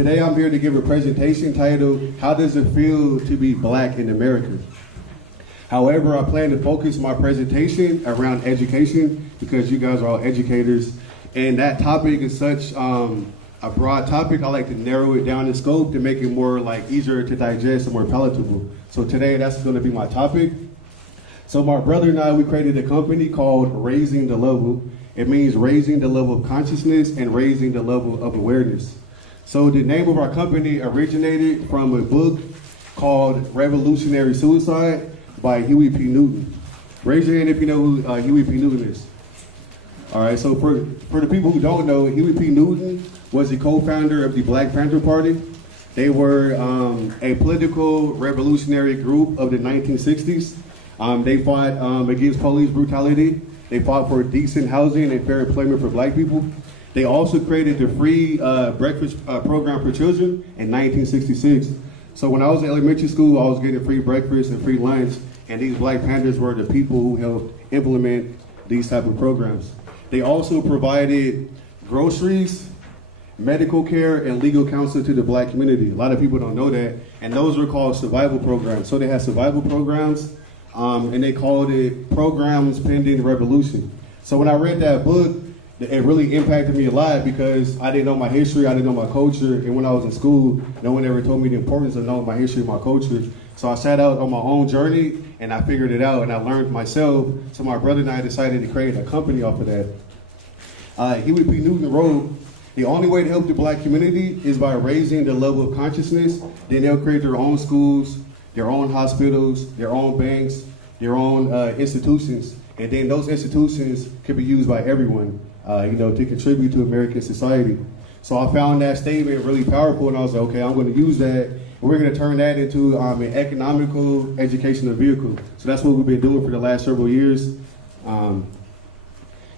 Today I'm here to give a presentation titled, How Does It Feel to Be Black in America? However, I plan to focus my presentation around education because you guys are all educators. And that topic is such a broad topic. I like to narrow it down in scope to make it more easier to digest and more palatable. So today that's going to be my topic. So my brother and I, we created a company called Raisin The Level. It means raising the level of consciousness and raising the level of awareness. So the name of our company originated from a book called Revolutionary Suicide by Huey P. Newton. Raise your hand if you know who Huey P. Newton is. All right, so for the people who don't know, Huey P. Newton was the co-founder of the Black Panther Party. They were a political revolutionary group of the 1960s. They fought against police brutality. They fought for decent housing and fair employment for black people. They also created the free breakfast program for children in 1966. So when I was in elementary school, I was getting free breakfast and free lunch, and these Black Panthers were the people who helped implement these type of programs. They also provided groceries, medical care, and legal counsel to the black community. A lot of people don't know that, and those were called survival programs. So they had survival programs, and they called it Programs Pending Revolution. So when I read that book, it really impacted me a lot because I didn't know my history, I didn't know my culture, and when I was in school, no one ever told me the importance of knowing my history and my culture. So I set out on my own journey, and I figured it out, and I learned myself. So my brother and I decided to create a company off of that. Huey P. Newton wrote, the only way to help the black community is by raising the level of consciousness. Then they'll create their own schools, their own hospitals, their own banks, their own institutions, and then those institutions can be used by everyone. To contribute to American society. So I found that statement really powerful, and I was like, okay, I'm going to use that. And we're going to turn that into an economical educational vehicle. So that's what we've been doing for the last several years.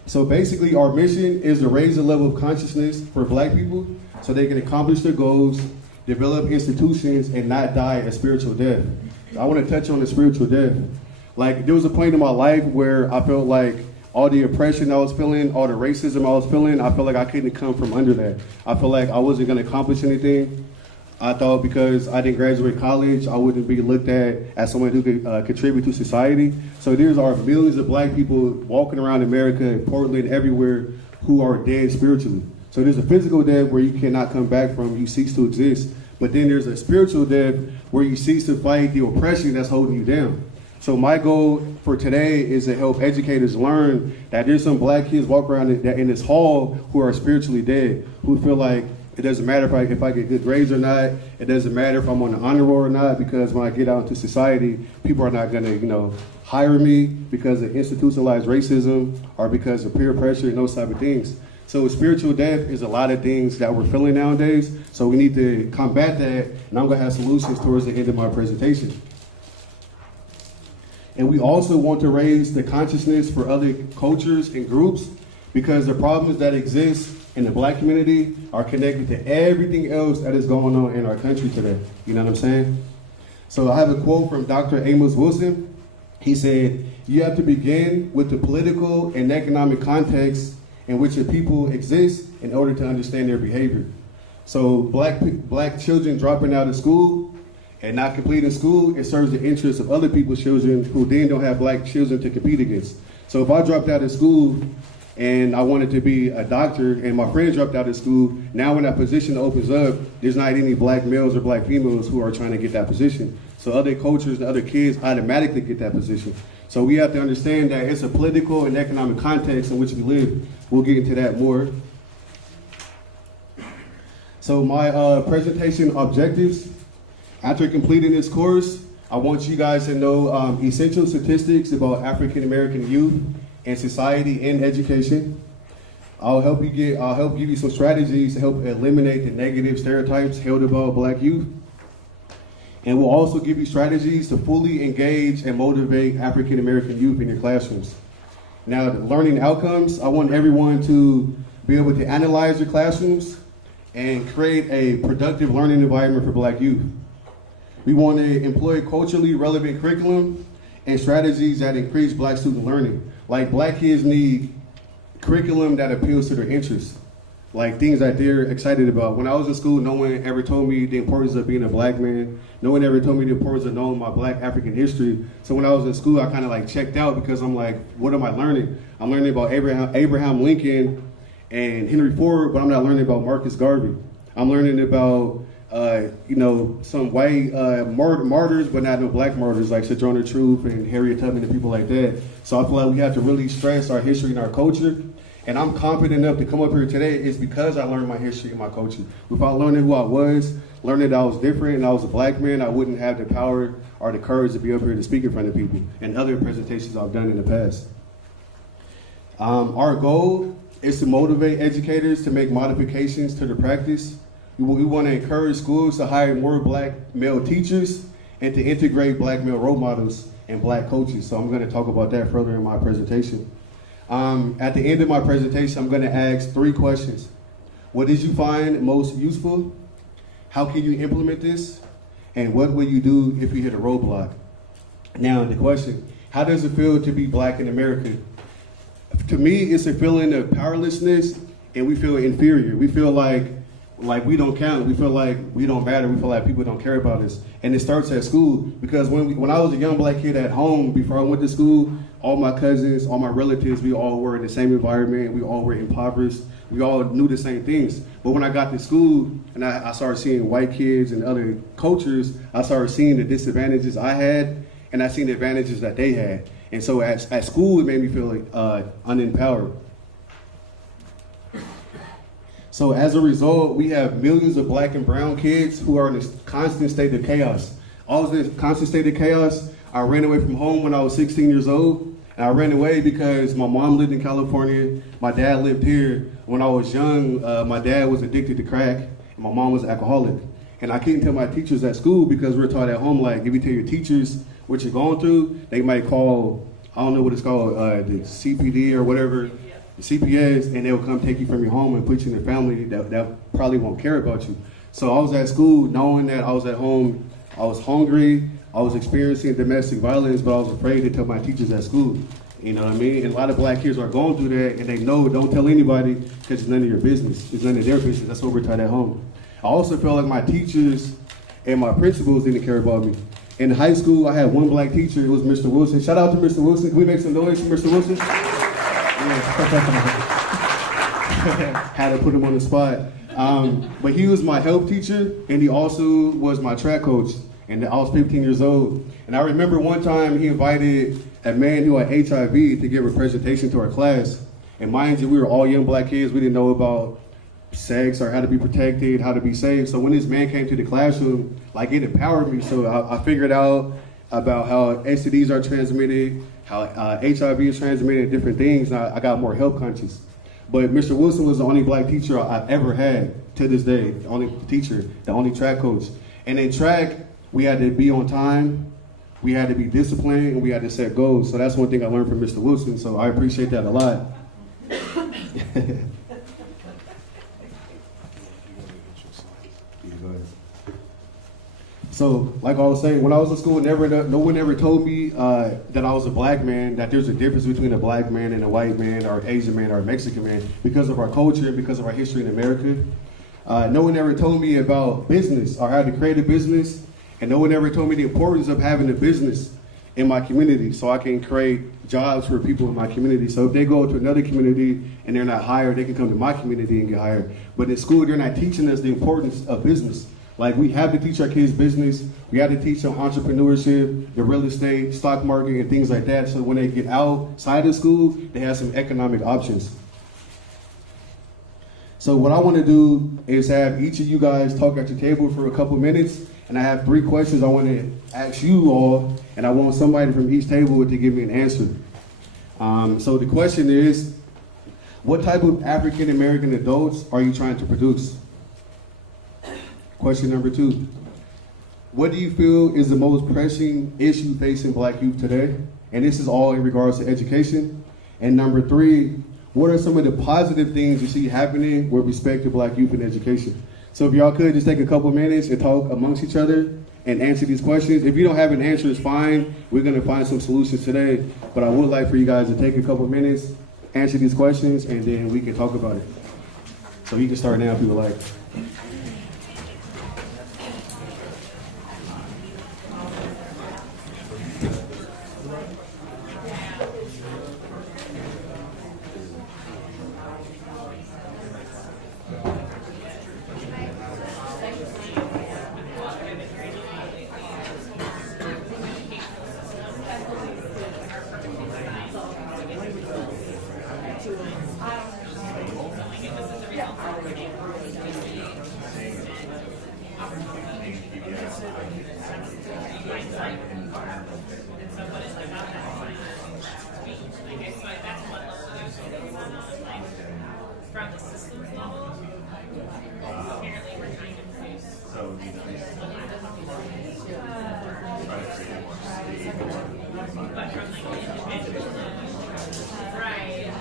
So basically, our mission is to raise the level of consciousness for black people so they can accomplish their goals, develop institutions, and not die a spiritual death. I want to touch on the spiritual death. There was a point in my life where I felt like all the oppression I was feeling, all the racism I was feeling, I felt like I couldn't come from under that. I felt like I wasn't going to accomplish anything. I thought because I didn't graduate college, I wouldn't be looked at as someone who could contribute to society. So there are millions of black people walking around America, Portland, everywhere, who are dead spiritually. So there's a physical death where you cannot come back from, you cease to exist. But then there's a spiritual death where you cease to fight the oppression that's holding you down. So my goal for today is to help educators learn that there's some black kids walk around in this hall who are spiritually dead, who feel like it doesn't matter if I get good grades or not, it doesn't matter if I'm on the honor roll or not, because when I get out into society, people are not going to hire me because of institutionalized racism or because of peer pressure and those type of things. So spiritual death is a lot of things that we're feeling nowadays, so we need to combat that, and I'm going to have solutions towards the end of my presentation. And we also want to raise the consciousness for other cultures and groups because the problems that exist in the black community are connected to everything else that is going on in our country today. You know what I'm saying? So I have a quote from Dr. Amos Wilson. He said, you have to begin with the political and economic context in which the people exist in order to understand their behavior. So black children dropping out of school and not completing school, it serves the interests of other people's children who then don't have black children to compete against. So if I dropped out of school and I wanted to be a doctor and my friend dropped out of school, now when that position opens up, there's not any black males or black females who are trying to get that position. So other cultures and other kids automatically get that position. So we have to understand that it's a political and economic context in which we live. We'll get into that more. So my presentation objectives. After completing this course, I want you guys to know essential statistics about African American youth and society and education. I'll help give you some strategies to help eliminate the negative stereotypes held about black youth. And we'll also give you strategies to fully engage and motivate African American youth in your classrooms. Now, the learning outcomes, I want everyone to be able to analyze your classrooms and create a productive learning environment for black youth. We want to employ culturally relevant curriculum and strategies that increase black student learning. Like black kids need curriculum that appeals to their interests. like things that they're excited about. When I was in school, no one ever told me the importance of being a black man. No one ever told me the importance of knowing my black African history. So when I was in school, I kind of like checked out because I'm like, what am I learning? I'm learning about Abraham Lincoln and Henry Ford, but I'm not learning about Marcus Garvey. I'm learning about some white martyrs, but not no black martyrs like Sojourner Truth and Harriet Tubman and people like that. So I feel like we have to really stress our history and our culture. And I'm confident enough to come up here today is because I learned my history and my culture. Without learning who I was, learning that I was different and I was a black man, I wouldn't have the power or the courage to be up here to speak in front of people and other presentations I've done in the past. Our goal is to motivate educators to make modifications to the practice. We want to encourage schools to hire more black male teachers and to integrate black male role models and black coaches. So I'm going to talk about that further in my presentation. At the end of my presentation, I'm going to ask 3 questions. What did you find most useful? How can you implement this? And what will you do if you hit a roadblock? Now, the question, how does it feel to be black in America? To me, it's a feeling of powerlessness, and we feel inferior. We feel like we don't count. We feel like we don't matter. We feel like people don't care about us. And it starts at school, because when I was a young black kid at home, before I went to school, all my cousins, all my relatives, we all were in the same environment. We all were impoverished. We all knew the same things. But when I got to school and I started seeing white kids and other cultures, I started seeing the disadvantages I had, and I seen the advantages that they had. And so at school, it made me feel unempowered. So as a result, we have millions of black and brown kids who are in a constant state of chaos. I was in a constant state of chaos. I ran away from home when I was 16 years old. And I ran away because my mom lived in California. My dad lived here. When I was young, my dad was addicted to crack, and my mom was an alcoholic. And I couldn't tell my teachers at school because we're taught at home, like, if you tell your teachers what you're going through, they might call, I don't know what it's called, the CPD or whatever, the CPS, and they'll come take you from your home and put you in a family that probably won't care about you. So I was at school knowing that I was at home, I was hungry, I was experiencing domestic violence, but I was afraid to tell my teachers at school. You know what I mean? And a lot of black kids are going through that, and they know, don't tell anybody, because it's none of your business. It's none of their business. That's what we're taught at home. I also felt like my teachers and my principals didn't care about me. In high school, I had one black teacher. It was Mr. Wilson. Shout out to Mr. Wilson. Can we make some noise for Mr. Wilson? Had to put him on the spot. But he was my health teacher, and he also was my track coach. And I was 15 years old. And I remember one time he invited a man who had HIV to give a presentation to our class. And mind you, we were all young black kids. We didn't know about sex or how to be protected, how to be safe. So when this man came to the classroom, like, it empowered me. So I figured out about how STDs are transmitted, how HIV is transmitted, and different things. And I got more health conscious. But Mr. Wilson was the only black teacher I've ever had to this day, the only teacher, the only track coach. And in track, we had to be on time, we had to be disciplined, and we had to set goals. So that's one thing I learned from Mr. Wilson, so I appreciate that a lot. So, like I was saying, when I was in school, no one ever told me that I was a black man, that there's a difference between a black man and a white man or Asian man or a Mexican man because of our culture and because of our history in America. No one ever told me about business or how to create a business, and no one ever told me the importance of having a business in my community so I can create jobs for people in my community. So if they go to another community and they're not hired, they can come to my community and get hired. But in school, they're not teaching us the importance of business. Like, we have to teach our kids business. We have to teach them entrepreneurship, the real estate, stock market, and things like that. So when they get outside of school, they have some economic options. So what I want to do is have each of you guys talk at your table for a couple minutes. And I have 3 questions I want to ask you all. And I want somebody from each table to give me an answer. So the question is, what type of African American adults are you trying to produce? Question number 2, what do you feel is the most pressing issue facing black youth today? And this is all in regards to education. And number 3, what are some of the positive things you see happening with respect to black youth and education? So if y'all could just take a couple minutes and talk amongst each other and answer these questions. If you don't have an answer, it's fine. We're gonna find some solutions today. But I would like for you guys to take a couple minutes, answer these questions, and then we can talk about it. So you can start now if you would like. From the systems level, apparently we're trying to produce. But from like individual, right?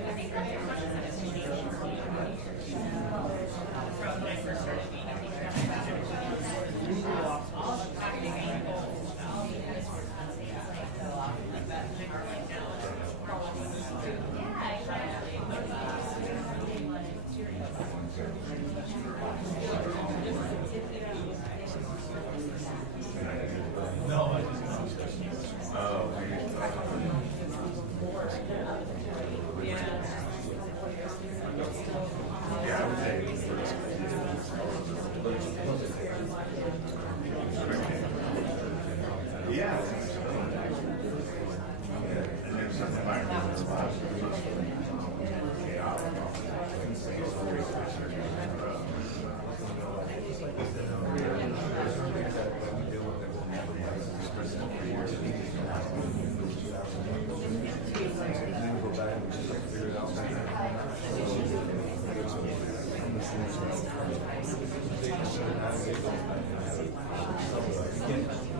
I think earlier questions that it's really from when I first started being a teacher, all the acting and goals.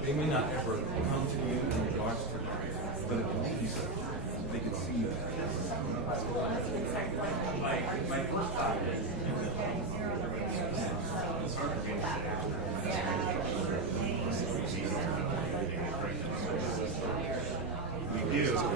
They may not ever come to you in regards to that, but at least they can see that. My first thought is, we do.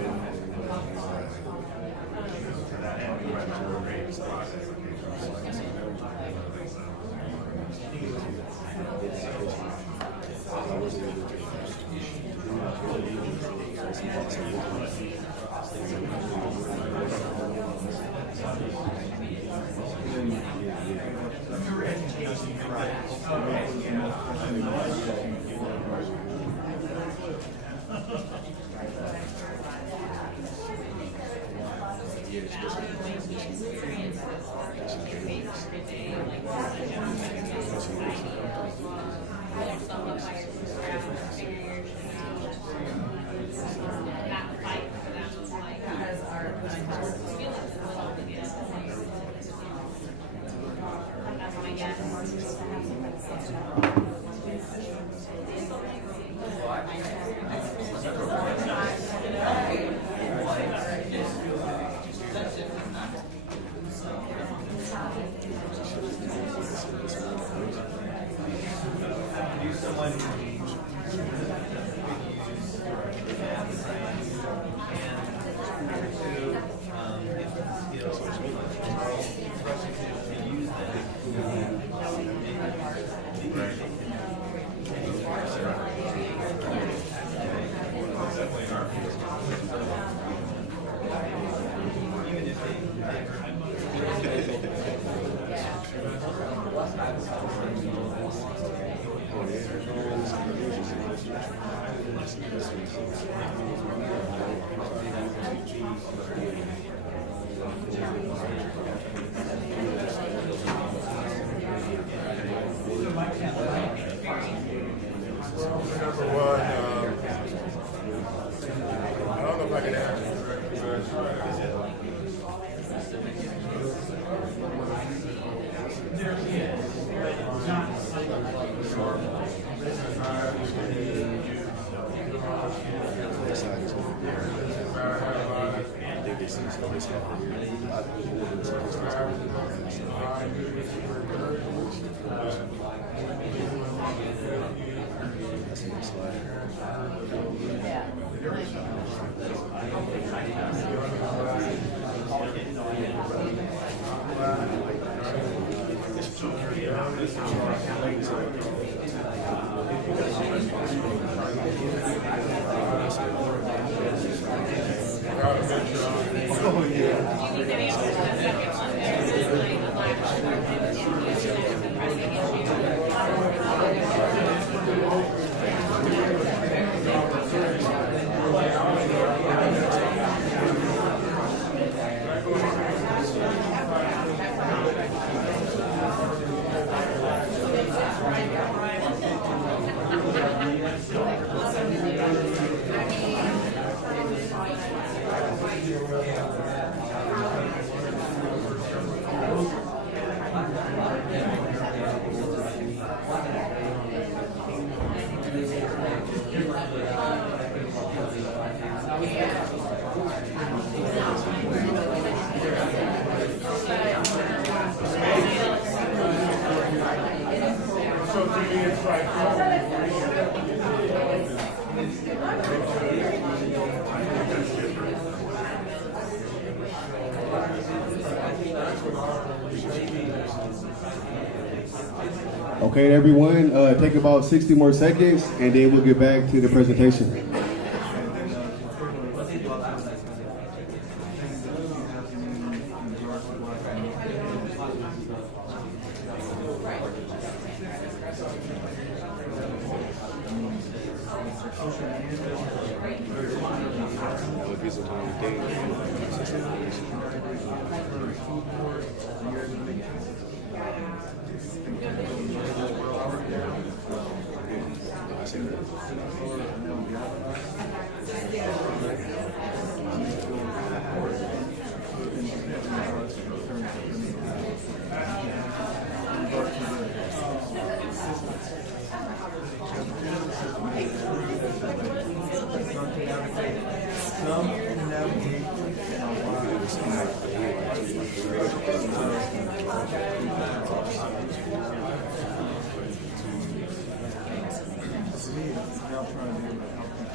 Okay, everyone, take about 60 more seconds, and then we'll get back to the presentation.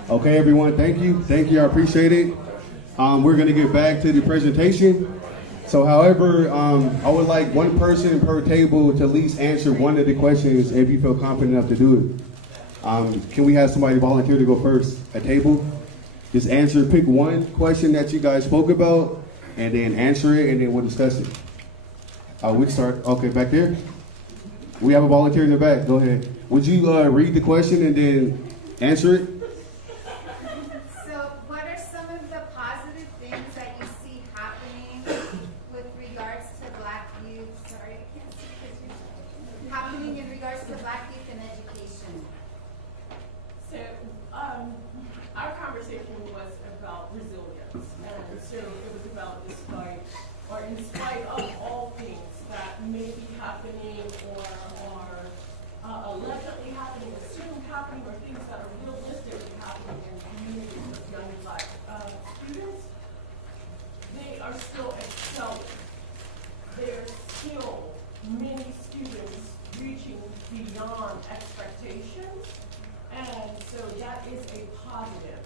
Okay, everyone, thank you. Thank you, I appreciate it. We're gonna get back to the presentation. So however, I would like one person per table to at least answer one of the questions if you feel confident enough to do it. Can we have somebody volunteer to go first? A table? Just pick one question that you guys spoke about and then answer it and then we'll discuss it. We start, okay, back there. We have a volunteer in the back, go ahead. Would you read the question and then answer it? Our conversation was about resilience, and so it was about in spite of all things that may be happening or are allegedly happening, assumed happening, or things that are realistically happening in communities with young life. Students, they are still excelling. There are still many students reaching beyond expectations. And so that is a positive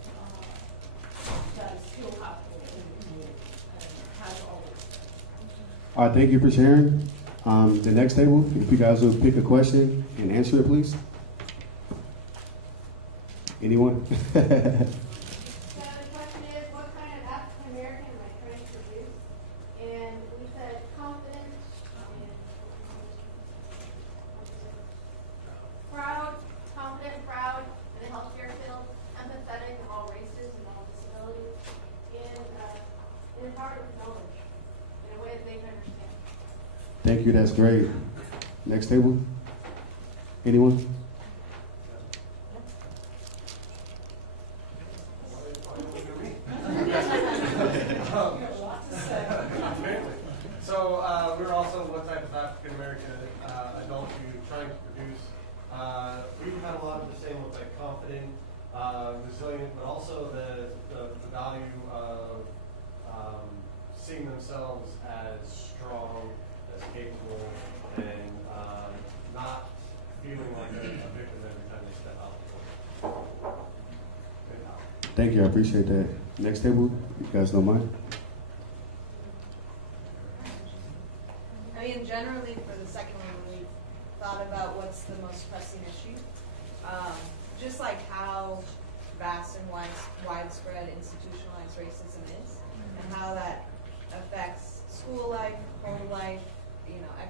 that is still happening in the community and has always been. Thank you for sharing. The next table, if you guys will pick a question and answer it, please. Anyone? So the question is, what kind of African American am I trying to produce? And we said confident, proud, confident, proud in the healthcare field, empathetic in all races and all disabilities, and empowered with knowledge in a way that they can understand. Thank you, that's great. Next table. Anyone? So we're also what type of African American adult you're trying to produce. We've had a lot of the same with like confident, resilient, but also the value of seeing themselves as strong, as capable, and not feeling like a victim every time they step out. Thank you, I appreciate that. Next table, you guys don't mind? I mean, generally for the second one, we thought about what's the most pressing issue. Just like how vast and widespread institutionalized racism is, and how that affects school life, home life,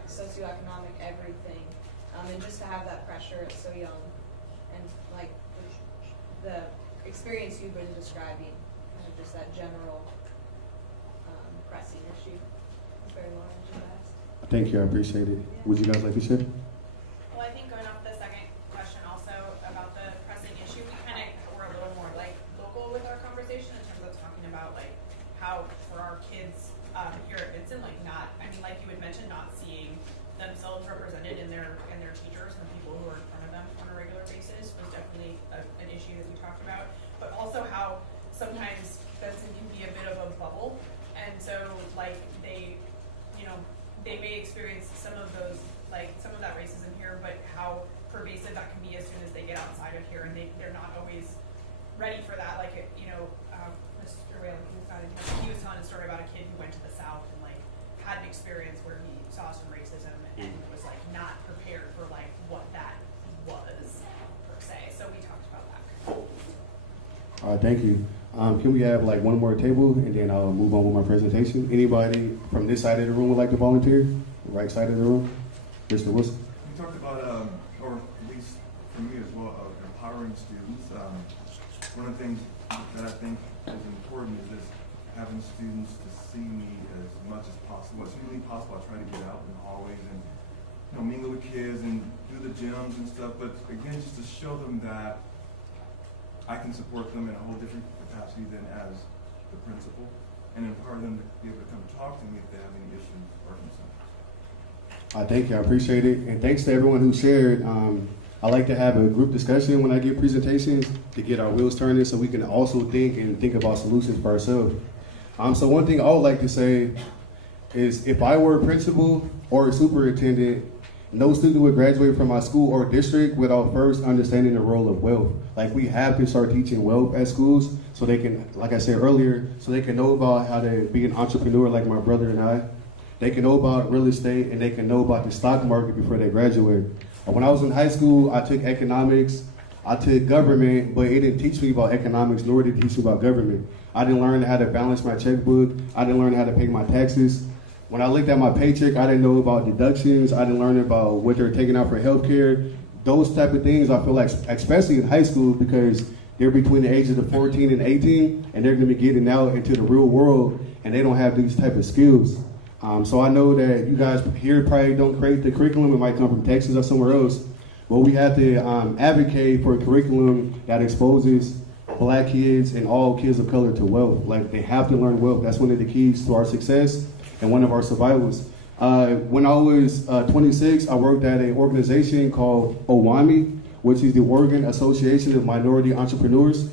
socioeconomic everything, and just to have that pressure so young, and like the experience you've been describing, kind of just that general pressing issue. It's very long and fast. Thank you, I appreciate it. Would you guys like to share? Well, I think going off the second question also about the pressing issue, we kind of were a little more like local with our conversation in terms of talking about like how for our kids here at Vincent, like not, I mean, like you had mentioned, not seeing themselves represented in their teachers and the people who are in front of them on a regular basis was definitely an issue that we talked about. But also how sometimes Vincent can be a bit of a bubble, and so like they may experience some of those, like some of that racism here, but how pervasive that can be as soon as they get outside of here, and they're not always ready for that. Like, Mr. Whalen, he was telling a story about a kid who went to the South and like had an experience where he saw some racism and was like not prepared for like what that was per se. So we talked about that. All right, thank you. Can we have like one more table and then I'll move on with my presentation? Anybody from this side of the room would like to volunteer? Right side of the room? Mr. Wilson? You talked about, or at least for me as well, empowering students. One of the things that I think is important is just having students to see me as much as possible. As humanly possible, I try to get out in the hallways and mingle with kids and do the gyms and stuff. But again, just to show them that I can support them in a whole different capacity than as the principal, and empower them to be able to come talk to me if they have any issues or concerns. Thank you, I appreciate it. And thanks to everyone who shared. I like to have a group discussion when I give presentations to get our wheels turning so we can also think about solutions for ourselves. So one thing I would like to say is if I were a principal or a superintendent, no student would graduate from my school or district without first understanding the role of wealth. Like, we have to start teaching wealth at schools so they can, like I said earlier, so they can know about how to be an entrepreneur like my brother and I. They can know about real estate and they can know about the stock market before they graduate. When I was in high school, I took economics, I took government, but it didn't teach me about economics, nor did it teach me about government. I didn't learn how to balance my checkbook. I didn't learn how to pay my taxes. When I looked at my paycheck, I didn't know about deductions. I didn't learn about what they're taking out for healthcare. Those type of things, I feel like, especially in high school, because they're between the ages of 14 and 18, and they're gonna be getting out into the real world, and they don't have these type of skills. So I know that you guys here probably don't create the curriculum. It might come from Texas or somewhere else. But we have to advocate for a curriculum that exposes Black kids and all kids of color to wealth. Like, they have to learn wealth. That's one of the keys to our success and one of our survivals. When I was 26, I worked at an organization called OWAMI, which is the Oregon Association of Minority Entrepreneurs.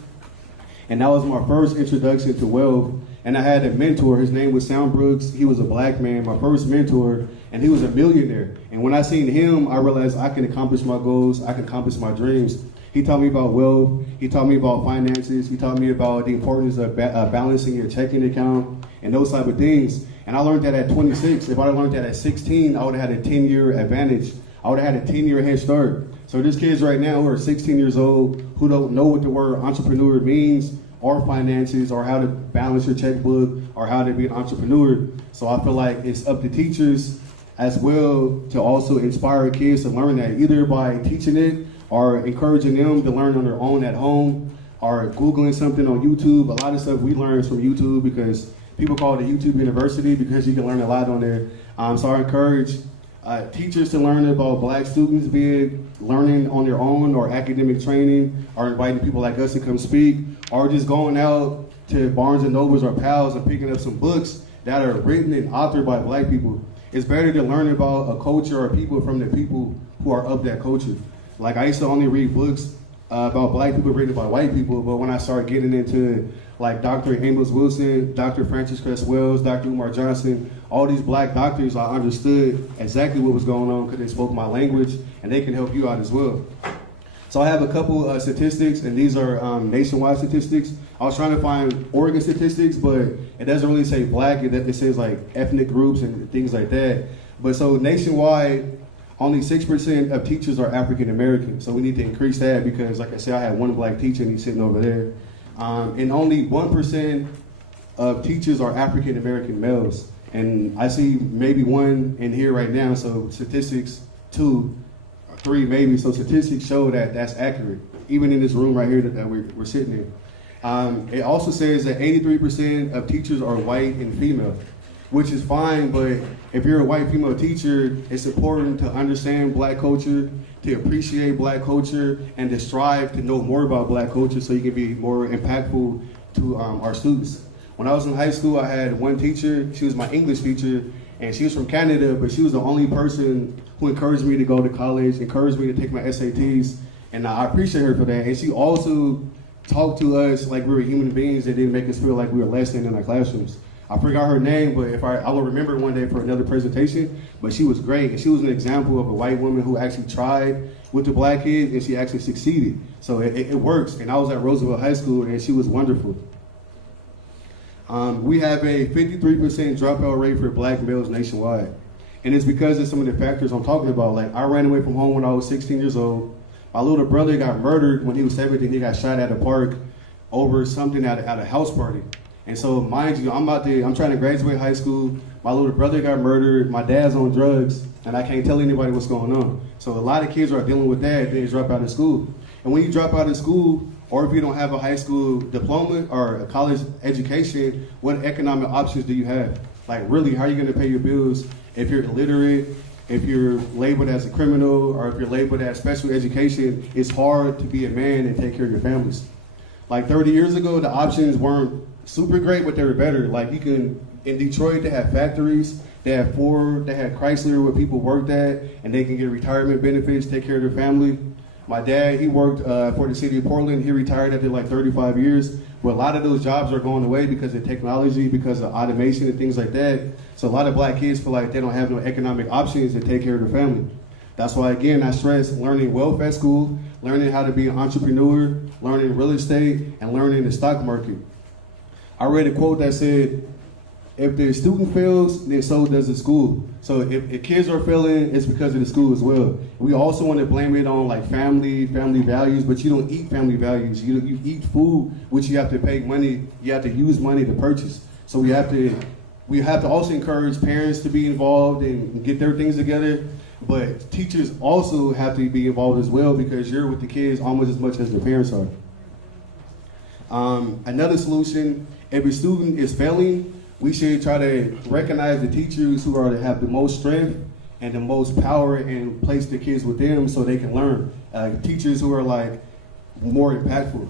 And that was my first introduction to wealth. And I had a mentor, his name was Sam Brooks. He was a Black man, my first mentor, and he was a millionaire. And when I seen him, I realized I can accomplish my goals, I can accomplish my dreams. He taught me about wealth, he taught me about finances, he taught me about the importance of balancing your checking account and those type of things. And I learned that at 26. If I had learned that at 16, I would have had a 10-year advantage. I would have had a 10-year head start. So there's kids right now who are 16 years old who don't know what the word entrepreneur means, or finances, or how to balance your checkbook, or how to be an entrepreneur. So I feel like it's up to teachers as well to also inspire kids to learn that, either by teaching it or encouraging them to learn on their own at home, or Googling something on YouTube. A lot of stuff we learn from YouTube because people call it a YouTube university because you can learn a lot on there. So I encourage teachers to learn about Black students, be it learning on their own or academic training, or inviting people like us to come speak, or just going out to Barnes and Nobles or Pals and picking up some books that are written and authored by Black people. It's better to learn about a culture or people from the people who are of that culture. Like, I used to only read books about Black people written by white people, but when I started getting into like Dr. Amos Wilson, Dr. Francis Cress Wells, Dr. Umar Johnson, all these Black doctors, I understood exactly what was going on because they spoke my language, and they can help you out as well. So I have a couple statistics, and these are nationwide statistics. I was trying to find Oregon statistics, but it doesn't really say Black. It says like ethnic groups and things like that. But so nationwide, only 6% of teachers are African American. So we need to increase that because, like I said, I had one black teacher and he's sitting over there. And only 1% of teachers are African American males. And I see maybe one in here right now, so statistics, 2 or 3 maybe. So statistics show that that's accurate, even in this room right here that we're sitting in. It also says that 83% of teachers are white and female, which is fine, but if you're a white female teacher, it's important to understand black culture, to appreciate black culture, and to strive to know more about black culture so you can be more impactful to our students. When I was in high school, I had one teacher. She was my English teacher, and she was from Canada, but she was the only person who encouraged me to go to college, encouraged me to take my SATs, and I appreciate her for that. And she also talked to us like we were human beings and didn't make us feel like we were less than in our classrooms. I forgot her name, but if I will remember one day for another presentation, but she was great, and she was an example of a white woman who actually tried with the black kids, and she actually succeeded. So it works, and I was at Roosevelt High School, and she was wonderful. We have a 53% dropout rate for black males nationwide. And it's because of some of the factors I'm talking about. Like, I ran away from home when I was 16 years old. My little brother got murdered when he was 17. He got shot at a park over something at a house party. And so, mind you, I'm trying to graduate high school. My little brother got murdered. My dad's on drugs, and I can't tell anybody what's going on. So a lot of kids are dealing with that, and they drop out of school. And when you drop out of school, or if you don't have a high school diploma or a college education, what economic options do you have? Like, really, how are you going to pay your bills if you're illiterate, if you're labeled as a criminal, or if you're labeled as special education? It's hard to be a man and take care of your families. Like 30 years ago, the options weren't super great, but they were better. Like, you can, in Detroit, they have factories, they have Ford, they had Chrysler where people worked at, and they can get retirement benefits, take care of their family. My dad, he worked for the city of Portland. He retired after like 35 years. But a lot of those jobs are going away because of technology, because of automation and things like that. So a lot of black kids feel like they don't have no economic options to take care of their family. That's why, again, I stress learning wealth at school, learning how to be an entrepreneur, learning real estate, and learning the stock market. I read a quote that said, if the student fails, then so does the school. So if kids are failing, it's because of the school as well. We also want to blame it on like family values, but you don't eat family values. You eat food, which you have to pay money, you have to use money to purchase. So we have to also encourage parents to be involved and get their things together. But teachers also have to be involved as well because you're with the kids almost as much as their parents are. Another solution, if a student is failing, we should try to recognize the teachers who are to have the most strength and the most power and place the kids with them so they can learn. Teachers who are like more impactful.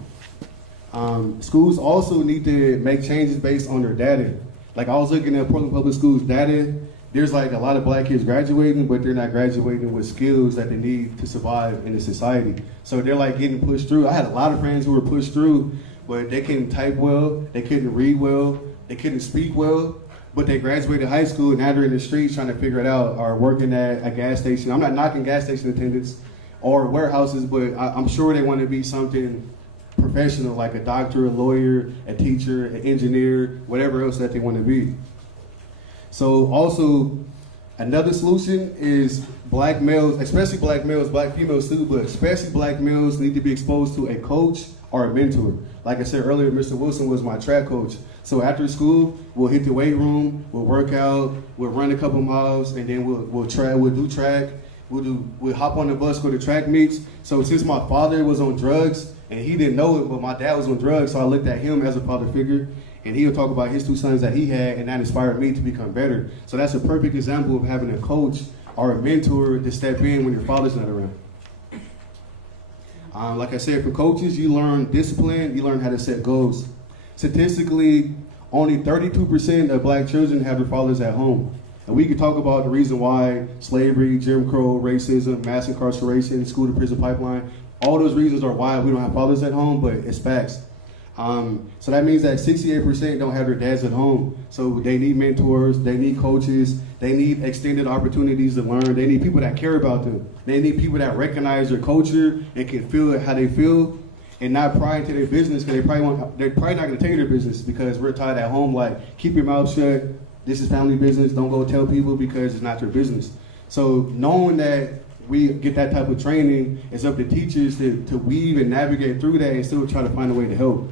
Schools also need to make changes based on their data. Like, I was looking at Portland Public Schools data. There's like a lot of black kids graduating, but they're not graduating with skills that they need to survive in the society. So they're like getting pushed through. I had a lot of friends who were pushed through, but they couldn't type well, they couldn't read well, they couldn't speak well, but they graduated high school and now they're in the streets trying to figure it out or working at a gas station. I'm not knocking gas station attendants or warehouses, but I'm sure they want to be something professional, like a doctor, a lawyer, a teacher, an engineer, whatever else that they want to be. So also, another solution is black males, especially black males, black females too, but especially black males need to be exposed to a coach or a mentor. Like I said earlier, Mr. Wilson was my track coach. So after school, we'll hit the weight room, we'll work out, we'll run a couple miles, and then we'll do track. We'll hop on the bus, go to track meets. So since my father was on drugs, and he didn't know it, but my dad was on drugs, so I looked at him as a father figure, and he would talk about his 2 sons that he had, and that inspired me to become better. So that's a perfect example of having a coach or a mentor to step in when your father's not around. Like I said, for coaches, you learn discipline, you learn how to set goals. Statistically, only 32% of black children have their fathers at home. And we could talk about the reason why slavery, Jim Crow, racism, mass incarceration, school to prison pipeline, all those reasons are why we don't have fathers at home, but it's facts. So that means that 68% don't have their dads at home. So they need mentors, they need coaches, they need extended opportunities to learn, they need people that care about them. They need people that recognize their culture and can feel how they feel and not pry into their business, because they're probably not gonna tell you their business because we're taught at home like, keep your mouth shut, this is family business, don't go tell people because it's not your business. So knowing that we get that type of training, it's up to teachers to weave and navigate through that and still try to find a way to help.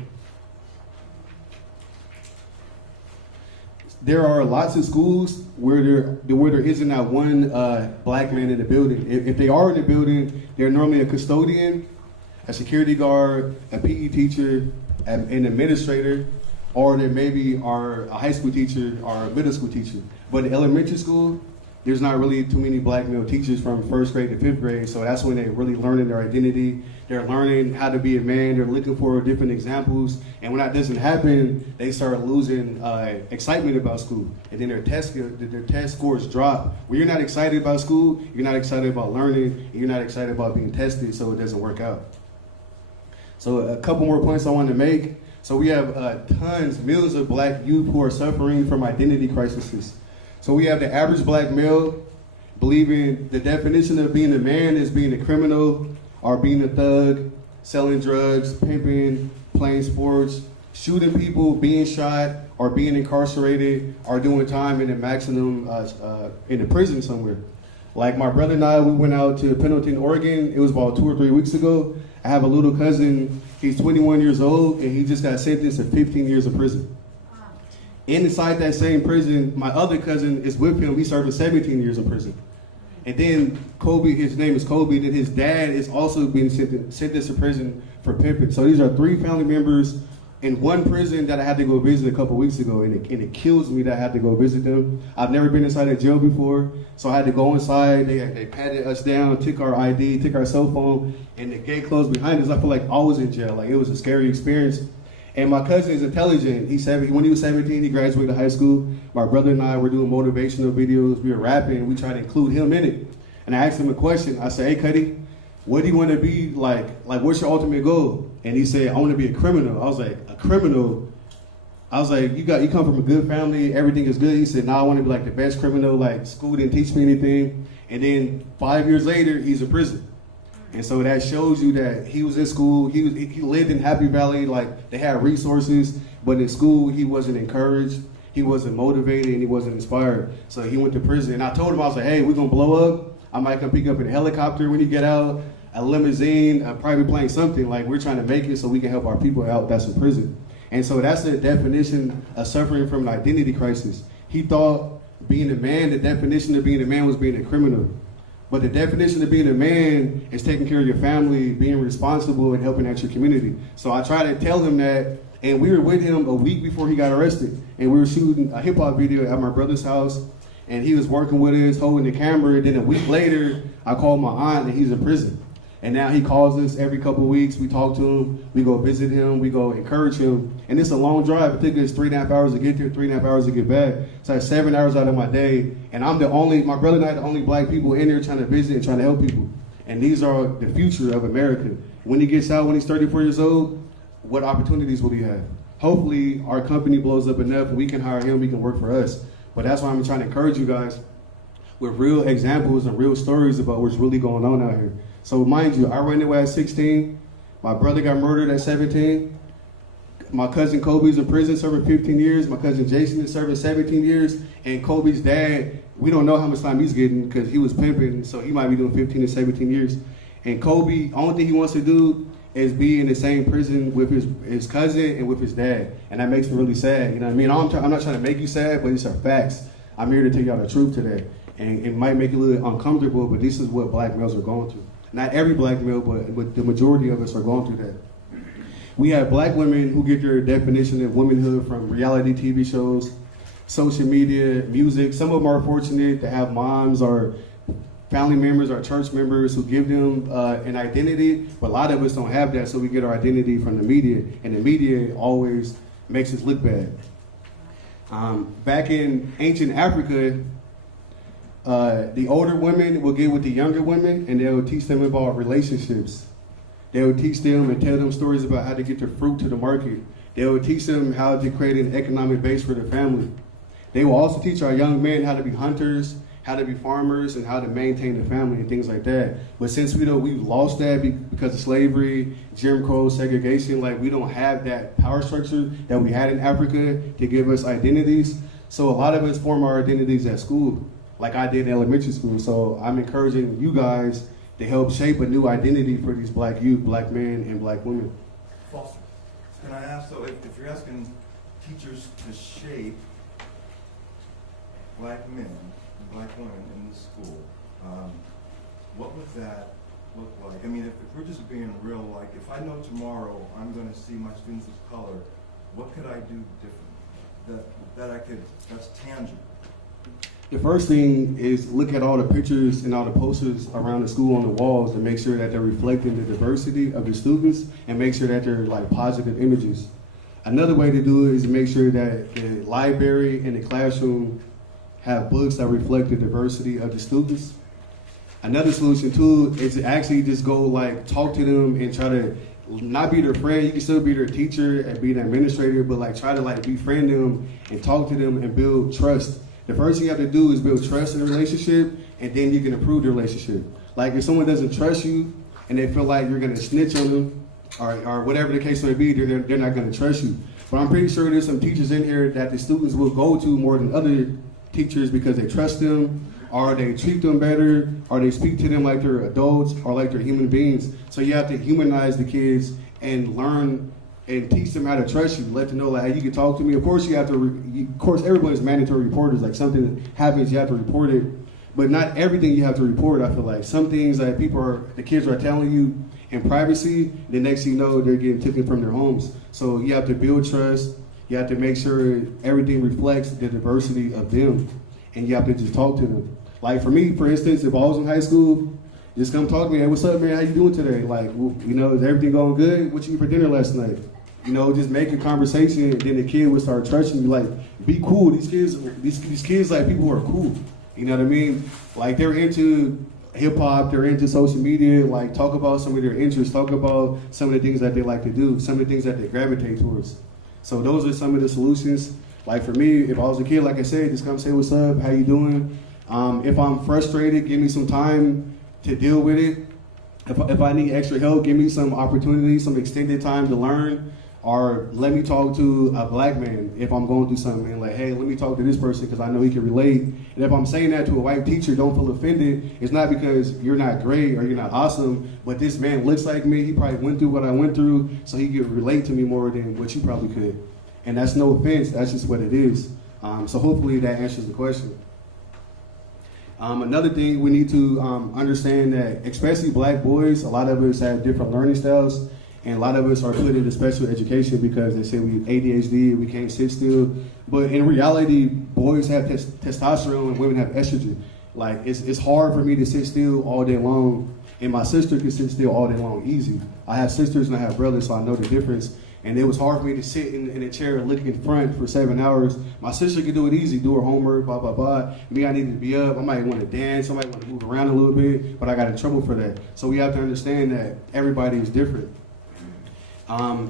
There are lots of schools where there isn't that one black man in the building. If they are in the building, they're normally a custodian, a security guard, a PE teacher, an administrator, or they maybe are a high school teacher or a middle school teacher. But in elementary school, there's not really too many black male teachers from 1st grade to 5th grade, so that's when they're really learning their identity. They're learning how to be a man. They're looking for different examples, and when that doesn't happen, they start losing excitement about school, and then their test scores drop. When you're not excited about school, you're not excited about learning, and you're not excited about being tested, so it doesn't work out. So a couple more points I wanted to make. So we have millions of black youth who are suffering from identity crises. So we have the average black male believing the definition of being a man is being a criminal or being a thug, selling drugs, pimping, playing sports, shooting people, being shot, or being incarcerated, or doing time in a maximum in a prison somewhere. Like my brother and I, we went out to Pendleton, Oregon. It was about 2 or 3 weeks ago. I have a little cousin. He's 21 years old, and he just got sentenced to 15 years of prison. Inside that same prison, my other cousin is with him. He served 17 years of prison. And then Kobe, his name is Kobe, then his dad is also being sentenced to prison for pimping. So these are 3 family members in one prison that I had to go visit a couple weeks ago, and it kills me that I had to go visit them. I've never been inside a jail before, so I had to go inside. They patted us down, took our ID, took our cell phone, and the gate closed behind us. I feel like I was in jail. Like, it was a scary experience. And my cousin is intelligent. When he was 17, he graduated high school. My brother and I were doing motivational videos. We were rapping. We tried to include him in it. And I asked him a question. I said, "Hey, Cuddy, what do you want to be like? Like, what's your ultimate goal?" And he said, "I want to be a criminal." I was like, "A criminal?" I was like, you come from a good family. Everything is good." He said, "No, I want to be like the best criminal. Like, school didn't teach me anything." And then 5 years later, he's in prison. And so that shows you that he was in school. He lived in Happy Valley. Like, they had resources, but in school he wasn't encouraged, he wasn't motivated, and he wasn't inspired. So he went to prison. And I told him, I was like, "Hey, we're gonna blow up. I might come pick you up in a helicopter when you get out, a limousine, a private plane, something. Like, we're trying to make it so we can help our people out that's in prison." And so that's the definition of suffering from an identity crisis. He thought being a man, the definition of being a man was being a criminal. But the definition of being a man is taking care of your family, being responsible, and helping out your community. So I tried to tell him that, and we were with him a week before he got arrested. And we were shooting a hip-hop video at my brother's house, and he was working with us, holding the camera. And then a week later, I called my aunt, and he's in prison. And now he calls us every couple of weeks. We talk to him. We go visit him. We go encourage him. And it's a long drive. It took us 3.5 hours to get there, 3.5 hours to get back. So that's 7 hours out of my day. And my brother and I are the only black people in there trying to visit and trying to help people. And these are the future of America. When he gets out, when he's 34 years old, what opportunities will he have? Hopefully our company blows up enough and we can hire him, he can work for us. But that's why I'm trying to encourage you guys with real examples and real stories about what's really going on out here. So mind you, I ran away at 16. My brother got murdered at 17. My cousin Kobe's in prison serving 15 years. My cousin Jason is serving 17 years. And Kobe's dad, we don't know how much time he's getting because he was pimping, so he might be doing 15 to 17 years. And Kobe, only thing he wants to do is be in the same prison with his cousin and with his dad. And that makes me really sad. You know what I mean? I'm not trying to make you sad, but these are facts. I'm here to tell y'all the truth today. And it might make you a little uncomfortable, but this is what black males are going through. Not every black male, but the majority of us are going through that. We have black women who get their definition of womanhood from reality TV shows, social media, music. Some of them are fortunate to have moms or family members or church members who give them an identity, but a lot of us don't have that, so we get our identity from the media, and the media always makes us look bad. Back in ancient Africa, the older women will get with the younger women and they'll teach them about relationships. They'll teach them and tell them stories about how to get their fruit to the market. They'll teach them how to create an economic base for their family. They will also teach our young men how to be hunters, how to be farmers, and how to maintain the family and things like that. But since we've lost that because of slavery, Jim Crow, segregation, like we don't have that power structure that we had in Africa to give us identities. So a lot of us form our identities at school. like I did in elementary school. So I'm encouraging you guys to help shape a new identity for these black youth, black men, and black women. Foster, can I ask, so if you're asking teachers to shape black men and black women in the school, what would that look like? I mean, if we're just being real, like if I know tomorrow I'm going to see my students of color, what could I do different that's tangible? The first thing is look at all the pictures and all the posters around the school on the walls and make sure that they're reflecting the diversity of the students and make sure that they're like positive images. Another way to do it is to make sure that the library and the classroom have books that reflect the diversity of the students. Another solution too is to actually just go like talk to them and try to not be their friend. You can still be their teacher and be the administrator, but like try to like befriend them and talk to them and build trust. The first thing you have to do is build trust in a relationship, and then you can improve the relationship. Like if someone doesn't trust you and they feel like you're gonna snitch on them or whatever the case may be, they're not gonna trust you. But I'm pretty sure there's some teachers in here that the students will go to more than other teachers because they trust them, or they treat them better, or they speak to them like they're adults or like they're human beings. So you have to humanize the kids and learn and teach them how to trust you. Let them know like, hey, you can talk to me. Of course, you have to. Of course, everybody's mandatory reporters. Like something happens, you have to report it. But not everything you have to report. I feel like some things that the kids are telling you in privacy. The next thing you know, they're getting taken from their homes. So you have to build trust. You have to make sure everything reflects the diversity of them, and you have to just talk to them. Like for me, for instance, if I was in high school, just come talk to me. Hey, what's up, man? How you doing today? Like, you know, is everything going good? What you eat for dinner last night? You know, just make a conversation, and then the kid would start trusting you. Like, be cool. These kids, like people who are cool. You know what I mean? Like they're into hip hop, they're into social media. Like talk about some of their interests. Talk about some of the things that they like to do. Some of the things that they gravitate towards. So those are some of the solutions. Like for me, if I was a kid, like I said, just come say what's up. How you doing? If I'm frustrated, give me some time to deal with it. If I need extra help, give me some opportunity, some extended time to learn, or let me talk to a black man if I'm going through something. And like, hey, let me talk to this person because I know he can relate. And if I'm saying that to a white teacher, don't feel offended. It's not because you're not great or you're not awesome, but this man looks like me. He probably went through what I went through, so he could relate to me more than what you probably could. And that's no offense. That's just what it is. So hopefully that answers the question. Another thing we need to understand that especially black boys, a lot of us have different learning styles, and a lot of us are put into special education because they say we have ADHD, we can't sit still. But in reality, boys have testosterone and women have estrogen. Like it's hard for me to sit still all day long, and my sister can sit still all day long easy. I have sisters and I have brothers, so I know the difference. And it was hard for me to sit in a chair and look in front for 7 hours. My sister could do it easy, do her homework, blah, blah, blah. Me, I needed to be up. I might want to dance. I might want to move around a little bit, but I got in trouble for that. So we have to understand that everybody is different.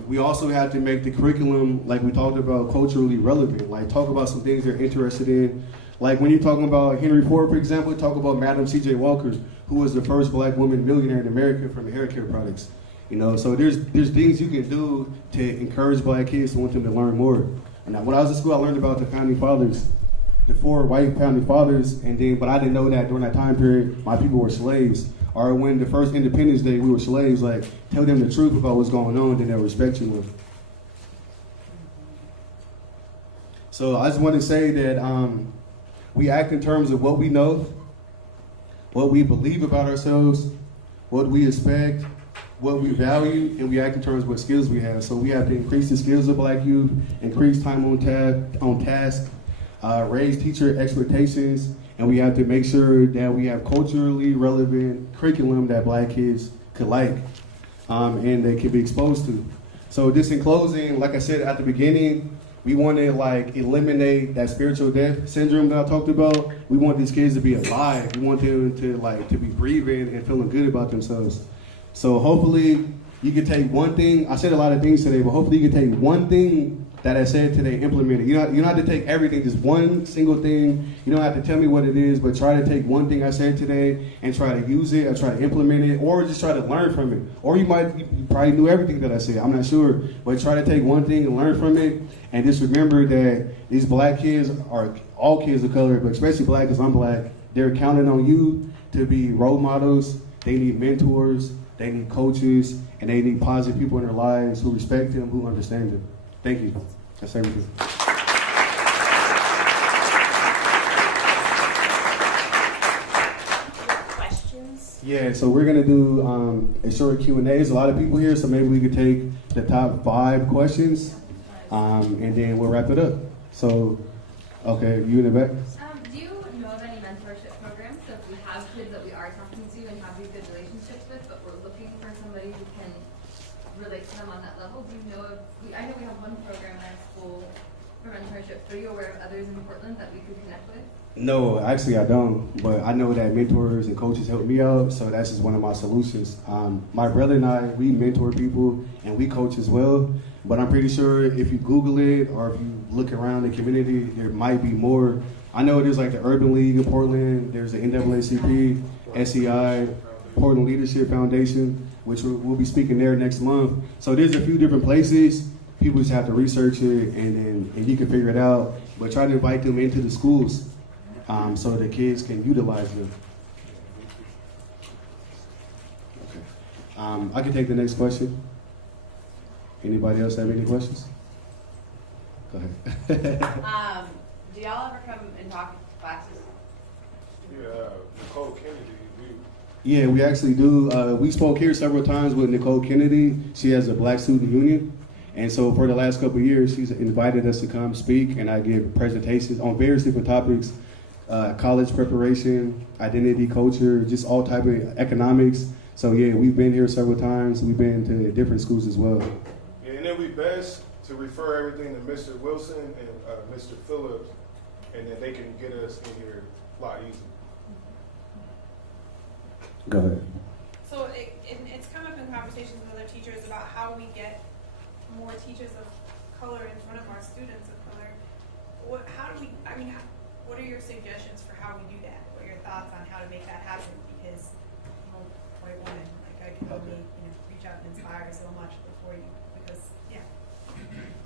We also have to make the curriculum, like we talked about, culturally relevant. Like talk about some things they're interested in. Like when you're talking about Henry Ford, for example, talk about Madam C.J. Walker, who was the first black woman millionaire in America from the hair care products. You know, so there's things you can do to encourage black kids to want them to learn more. And when I was in school, I learned about the founding fathers, the 4 white founding fathers, but I didn't know that during that time period, my people were slaves. Or when the first Independence Day, we were slaves, like tell them the truth about what's going on, then they'll respect you more. So I just want to say that we act in terms of what we know, what we believe about ourselves, what we expect, what we value, and we act in terms of what skills we have. So we have to increase the skills of black youth, increase time on task, raise teacher expectations, and we have to make sure that we have culturally relevant curriculum that black kids could like and they can be exposed to. So just in closing, like I said at the beginning, we want to like eliminate that spiritual death syndrome that I talked about. We want these kids to be alive. We want them to be breathing and feeling good about themselves. So hopefully you can take one thing. I said a lot of things today, but hopefully you can take one thing that I said today, implement it. You don't have to take everything, just one single thing. You don't have to tell me what it is, but try to take one thing I said today and try to use it or try to implement it or just try to learn from it. Or you probably knew everything that I said, I'm not sure. But try to take one thing and learn from it. And just remember that these black kids are all kids of color, but especially black because I'm black. they're counting on you to be role models. They need mentors, they need coaches, and they need positive people in their lives who respect them, who understand them. Thank you. That's everything. Questions? Yeah, so we're gonna do a short Q&A. There's a lot of people here, so maybe we could take the top 5 questions, and then we'll wrap it up. So, okay, you in the back? Do you know of any mentorship programs? So if we have kids that we are talking to and have these good relationships with, but we're looking for somebody who can relate to them on that level, do you know of, I know we have one program in our school for mentorship. Are you aware of others in Portland that we could connect with? No, actually I don't, but I know that mentors and coaches help me out, so that's just one of my solutions. My brother and I, we mentor people and we coach as well, but I'm pretty sure if you Google it or if you look around the community, there might be more. I know there's like the Urban League in Portland, there's the NAACP, SEI, Portland Leadership Foundation, which we'll be speaking there next month. So there's a few different places. People just have to research it and you can figure it out, but try to invite them into the schools. So the kids can utilize them. Okay. I can take the next question. Anybody else have any questions? Go ahead. Do y'all ever come and talk to classes? Yeah, Nicole Kennedy. Yeah, we actually do. We spoke here several times with Nicole Kennedy. She has a Black Student Union. And so for the last couple of years, she's invited us to come speak, and I give presentations on various different topics. College preparation, identity, culture, just all type of economics. So yeah, we've been here several times. We've been to different schools as well. Yeah, and then we best to refer everything to Mr. Wilson and Mr. Phillips, and then they can get us in here a lot easier. Go ahead. So it's come up in conversations with other teachers about how we get more teachers of color in front of our students of color. What are your suggestions for how we do that? What are your thoughts on how to make that happen? Because I'm a white woman, like I can only reach out and inspire so much before you. Because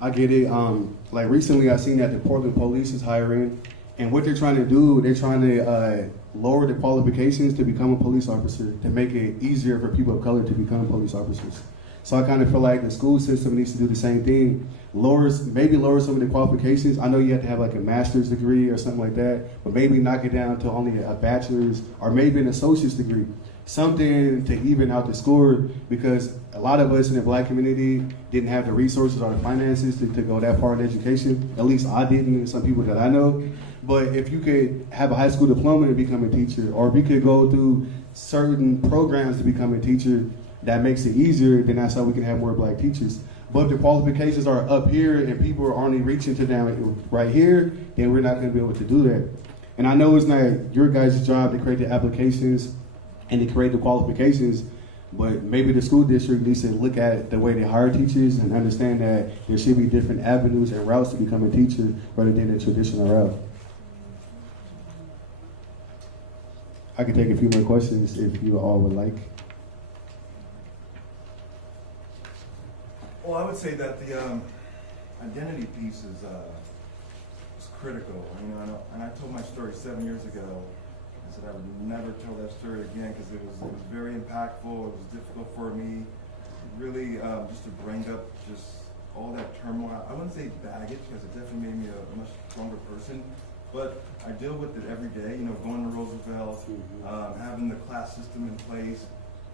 I get it. Like recently, I seen that the Portland Police is hiring, and what they're trying to do, they're trying to lower the qualifications to become a police officer to make it easier for people of color to become police officers. So I kind of feel like the school system needs to do the same thing. Maybe lower some of the qualifications. I know you have to have like a master's degree or something like that, but maybe knock it down to only a bachelor's or maybe an associate's degree. Something to even out the score, because a lot of us in the Black community didn't have the resources or the finances to go that far in education. At least I didn't, and some people that I know. But if you could have a high school diploma and become a teacher, or if you could go through certain programs to become a teacher, that makes it easier, then that's how we can have more Black teachers. But if the qualifications are up here and people are only reaching to them right here, then we're not going to be able to do that. And I know it's not your guys' job to create the applications and to create the qualifications, but maybe the school district needs to look at the way they hire teachers and understand that there should be different avenues and routes to become a teacher rather than the traditional route. I can take a few more questions if you all would like. Well, I would say that the identity piece is critical. And I told my story 7 years ago. I said I would never tell that story again because it was very impactful. It was difficult for me, really, just to bring up just all that turmoil. I wouldn't say baggage because it definitely made me a much stronger person. But I deal with it every day. Going to Roosevelt, having the class system in place.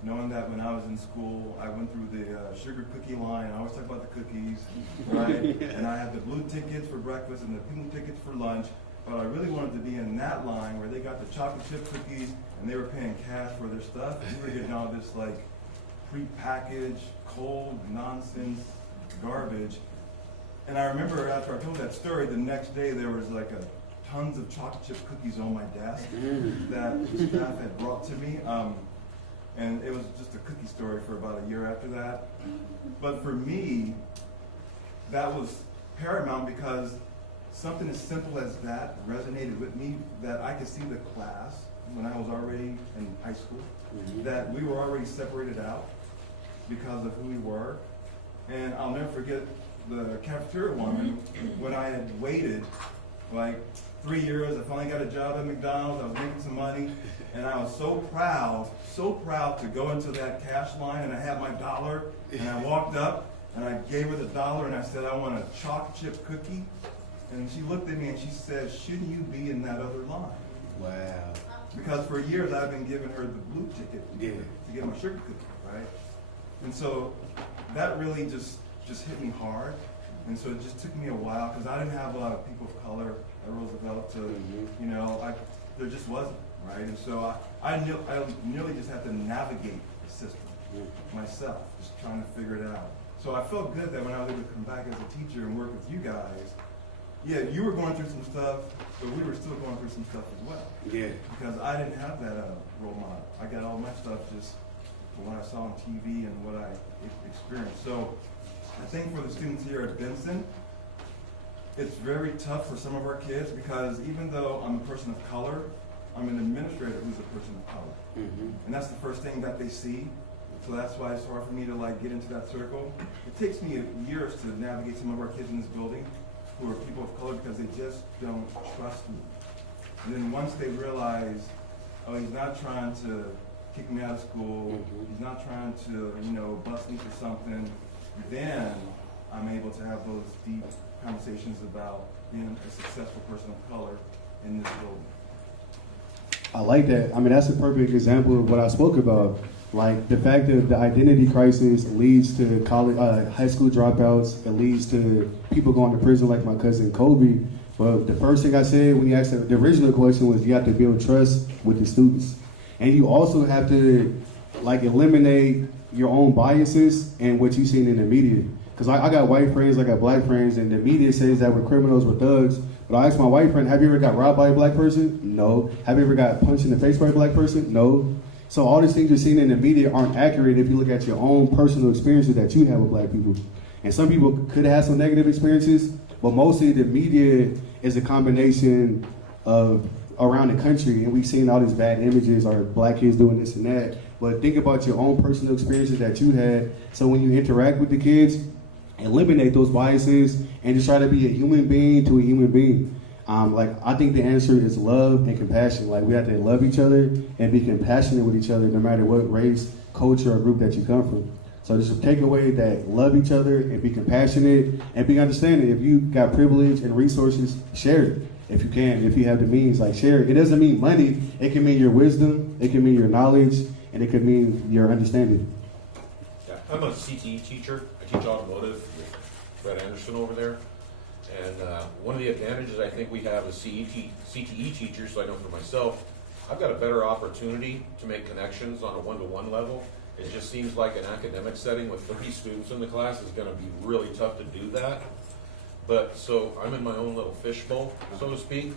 Knowing that when I was in school, I went through the sugar cookie line. I always talk about the cookies, right? And I had the blue tickets for breakfast and the pink tickets for lunch. But I really wanted to be in that line where they got the chocolate chip cookies and they were paying cash for their stuff. And we were getting all this like pre-packaged, cold, nonsense garbage. And I remember after I told that story, the next day there was like tons of chocolate chip cookies on my desk that the staff had brought to me. And it was just a cookie story for about a year after that. But for me, that was paramount because something as simple as that resonated with me, that I could see the class when I was already in high school, that we were already separated out because of who we were. And I'll never forget the cafeteria woman when I had waited like 3 years. I finally got a job at McDonald's. I was making some money, and I was so proud to go into that cash line, and I had my dollar, and I walked up, and I gave her the dollar, and I said, I want a chocolate chip cookie. And she looked at me and she said, shouldn't you be in that other line? Wow. Because for years I've been giving her the blue ticket to get my sugar cookie, right? And so that really just hit me hard. And so it just took me a while because I didn't have a lot of people of color at Roosevelt to, there just wasn't, right? And so I nearly just had to navigate the system myself, just trying to figure it out. So I felt good that when I was able to come back as a teacher and work with you guys, yeah, you were going through some stuff, but we were still going through some stuff as well. Yeah. Because I didn't have that role model. I got all my stuff just from what I saw on TV and what I experienced. So I think for the students here at Benson, it's very tough for some of our kids because even though I'm a person of color, I'm an administrator who's a person of color. And that's the first thing that they see. So that's why it's hard for me to get into that circle. It takes me years to navigate some of our kids in this building who are people of color because they just don't trust me. And then once they realize, oh, he's not trying to kick me out of school, he's not trying to, bust me for something, then I'm able to have those deep conversations about being a successful person of color in this building. I like that. I mean, that's a perfect example of what I spoke about. Like the fact that the identity crisis leads to college, high school dropouts. It leads to people going to prison, like my cousin Kobe. But the first thing I said when you asked the original question was you have to build trust with the students, and you also have to eliminate your own biases and what you've seen in the media. Because I got white friends, I got black friends, and the media says that we're criminals, we're thugs. But I asked my white friend, have you ever got robbed by a black person? No. Have you ever got punched in the face by a black person? No. So all these things you're seeing in the media aren't accurate if you look at your own personal experiences that you have with black people. And some people could have had some negative experiences, but mostly the media is a combination of around the country, and we've seen all these bad images or black kids doing this and that. But think about your own personal experiences that you had. So when you interact with the kids, eliminate those biases and just try to be a human being to a human being. I think the answer is love and compassion. We have to love each other and be compassionate with each other no matter what race, culture, or group that you come from. So just take away that love each other and be compassionate and be understanding. If you got privilege and resources, share it. If you can, if you have the means, share it. It doesn't mean money. It can mean your wisdom, it can mean your knowledge, and it can mean your understanding. Yeah, I'm a CTE teacher. I teach automotive with Fred Anderson over there. And one of the advantages I think we have as CTE teachers, so I know for myself, I've got a better opportunity to make connections on a one-to-one level. It just seems like an academic setting with 30 students in the class is going to be really tough to do that. But so I'm in my own little fishbowl, so to speak.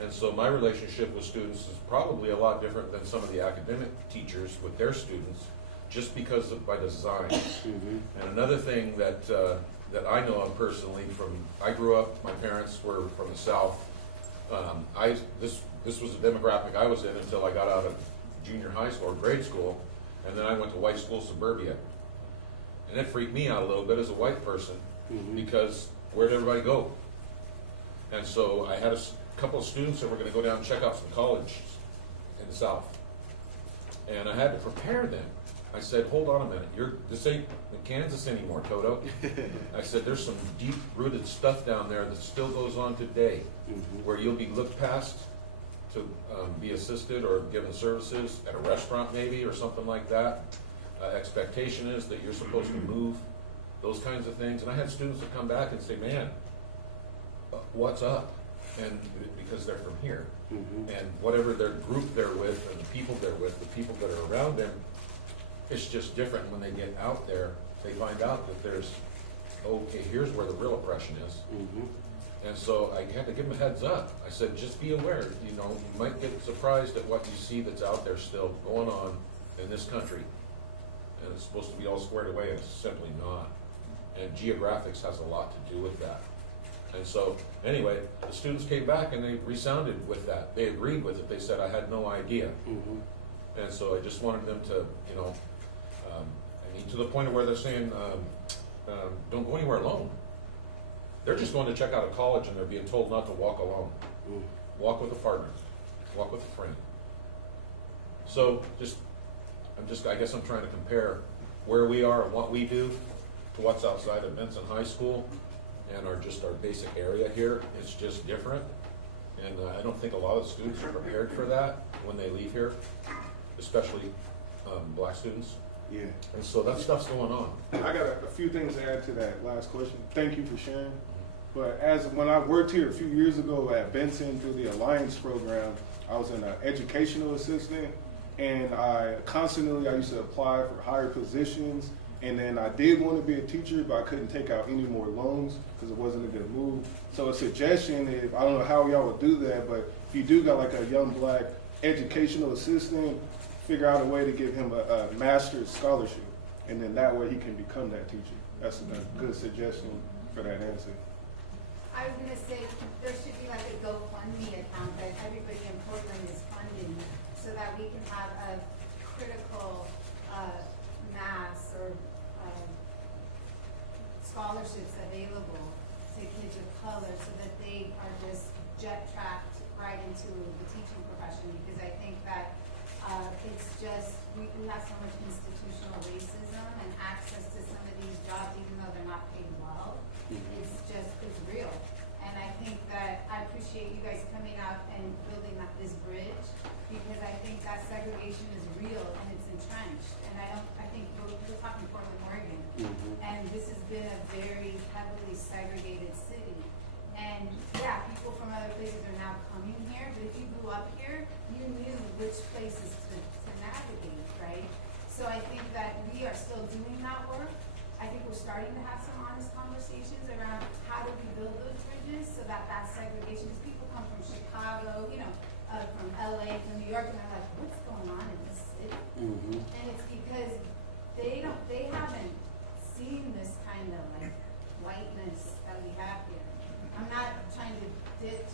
And so my relationship with students is probably a lot different than some of the academic teachers with their students, just because of by design. And another thing that I know of personally I grew up, my parents were from the South. This was the demographic I was in until I got out of junior high school or grade school, and then I went to white school suburbia. And it freaked me out a little bit as a white person, because where'd everybody go? And so I had a couple of students that were going to go down and check out some colleges in the South. And I had to prepare them. I said, hold on a minute, this ain't Kansas anymore, Toto. I said, there's some deep-rooted stuff down there that still goes on today, where you'll be looked past to be assisted or given services at a restaurant maybe or something like that. Expectation is that you're supposed to move, those kinds of things. And I had students that come back and say, man, what's up? And because they're from here. And whatever their group they're with and the people they're with, the people that are around them, it's just different when they get out there. They find out that there's, okay, here's where the real oppression is. And so I had to give them a heads up. I said, just be aware, you might get surprised at what you see that's out there still going on in this country. And it's supposed to be all squared away, and it's simply not. And geographics has a lot to do with that. And so, anyway, the students came back and they resounded with that. They agreed with it. They said, I had no idea. And so I just wanted them to, to the point of where they're saying, don't go anywhere alone. They're just going to check out a college and they're being told not to walk alone. Walk with a partner. Walk with a friend. So I guess I'm trying to compare where we are and what we do to what's outside of Benson High School and our basic area here. It's just different. And I don't think a lot of the students are prepared for that when they leave here, especially black students. Yeah. And so that stuff's going on. I got a few things to add to that last question. Thank you for sharing. But when I worked here a few years ago at Benson through the Alliance program, I was an educational assistant, and I used to apply for higher positions. And then I did want to be a teacher, but I couldn't take out any more loans because it wasn't a good move. So a suggestion, I don't know how y'all would do that, but if you do got like a young black educational assistant, figure out a way to give him a master's scholarship. And then that way he can become that teacher. That's a good suggestion for that answer. I was gonna say, there should be like a GoFundMe account that everybody in Portland is funding so that we can have a critical mass or scholarships available to kids of color so that they are just jet-tracked right into the teaching profession, because I think that it's just, we have so much institutional racism, and access to some of these jobs, even though they're not paid well, it's real. And I think that I appreciate you guys coming out and building up this bridge, because I think that segregation is real and it's entrenched. And I think we're talking Portland, Oregon, and this has been a very heavily segregated city. And yeah, people from other places are now coming here, but if you grew up here, you knew which places to navigate, right? So I think that we are still doing that work. I think we're starting to have some honest conversations around how do we build those bridges so that segregation, because people come from Chicago, from LA, from New York, and they're like, what's going on in this city? And it's because they haven't seen this kind of like whiteness that we have here. I'm not trying to ditch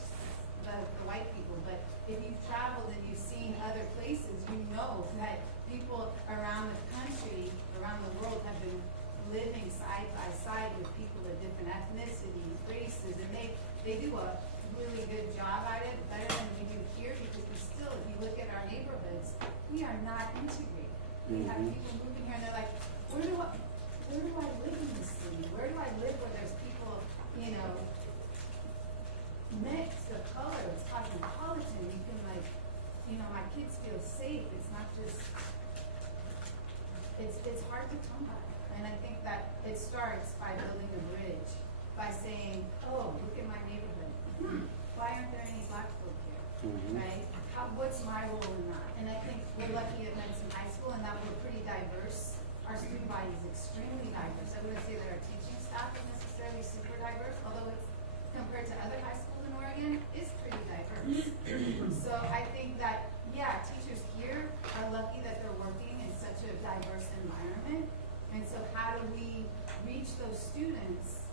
the white people, but if you've traveled and you've seen other places, you know that people around the country, around the world, have been living side by side with people of different ethnicities, races, and they do a really good job at it, better than we do here, because we still, if you look at our neighborhoods, we are not integrated. We have people moving here and they're like, where do I live in this city? Where do I live where there's people, mixed of color? It's cosmopolitan. You can my kids feel safe. It's not just, it's hard to come by. And I think that it starts by building a bridge, by saying, oh, look at my neighborhood. Why aren't there any black folk here, right? What's my role in that? And I think we're lucky at Benson High School in that we're pretty diverse. Our student body is extremely diverse. I wouldn't say that our teaching staff is necessarily super diverse, although it's, compared to other high schools in Oregon, is pretty diverse. So I think that, yeah, teachers here are lucky that they're working in such a diverse environment. And so how do we reach those students,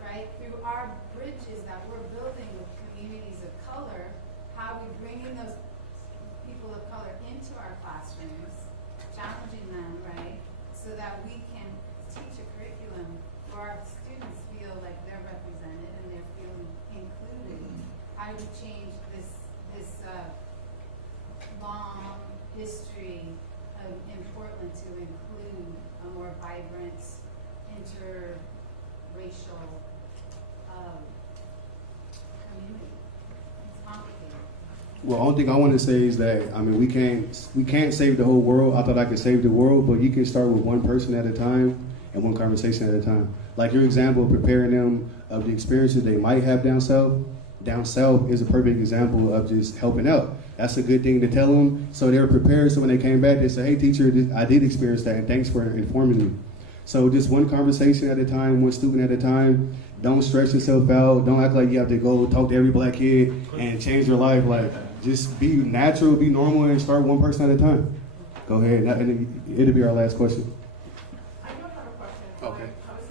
right, through our bridges that we're building with communities of color? How are we bringing those people of color into our classrooms, challenging them, right, so that we can teach a curriculum where our students feel like they're represented and they're feeling included? How do we change this long history in Portland to include a more vibrant, interracial community? It's complicated. Well, only thing I want to say is that, we can't save the whole world. I thought I could save the world, but you can start with one person at a time and one conversation at a time. Like your example of preparing them of the experiences they might have down south. Down south is a perfect example of just helping out. That's a good thing to tell them, so they're prepared. So when they came back, they say, hey teacher, I did experience that, and thanks for informing me. So just one conversation at a time, one student at a time. Don't stress yourself out. Don't act like you have to go talk to every black kid and change your life. Like, just be natural, be normal, and start one person at a time. Go ahead, and it'll be our last question. I don't have a question. Okay. I want to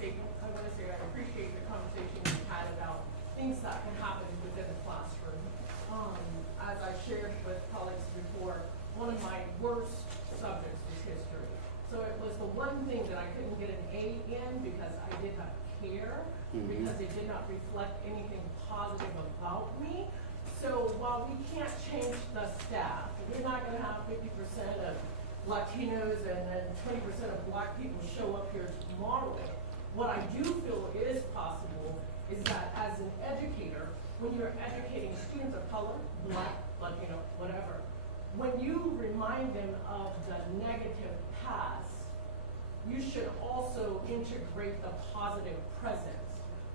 say I appreciate the conversation we had about things that can happen within the classroom. As I shared with colleagues before, one of my worst subjects was history. So it was the one thing that I couldn't get an A in because I did not care, because it did not reflect anything positive about me. So while we can't change the staff, we're not going to have 50% of Latinos and then 20% of Black people show up here tomorrow. What I do feel is possible is that as an educator, when you're educating students of color, Black, Latino, whatever, when you remind them of the negative past, you should also integrate the positive present,